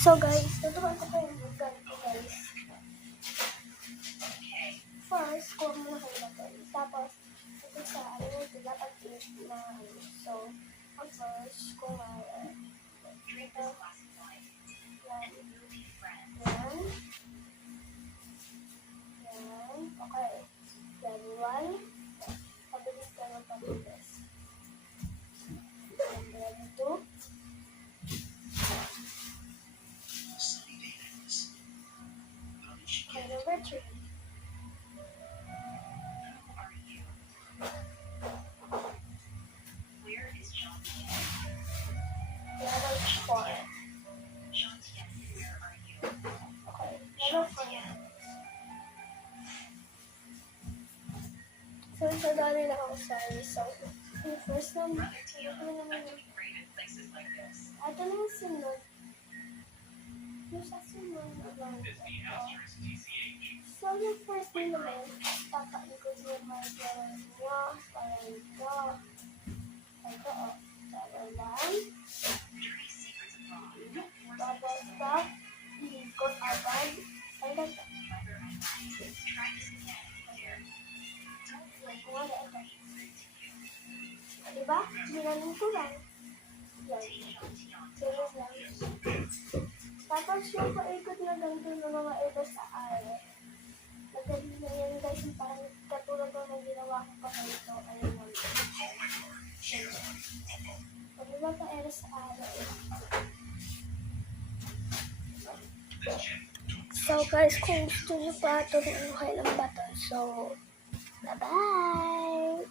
So guys, tuturuan ko kayo yung ganito guys. First, kuha mo na kayo natin. Tapos, ito sa ano ito, dapat is na so, ang first, kung ito, yan, okay. Yan, one. Pabilis ka ng pabilis. And then, two. Okay, number three. Level 4. Okay, level 4. So, sadali lang ako sa result. Okay, first naman. Ito na yung sunod. Yung sa sunod naman. So, yung first din naman, papaikot yung mga gawin nyo. Para ito. Ito, o. Para lang. Tapos ito, ikot agad. Ay, ito. Wala ito. Diba? Ginanin ko lang. Yan. Sunod lang. Tapos yung paikot na ganito ng mga ito sa araw. Madali na yan guys. Parang katulad ko na ginawa ko pa ganito. Ayun lang. Pag-iba pa ero sa araw. So guys, kung gusto nyo pa, turuan ko kayo ng baton. So, bye-bye!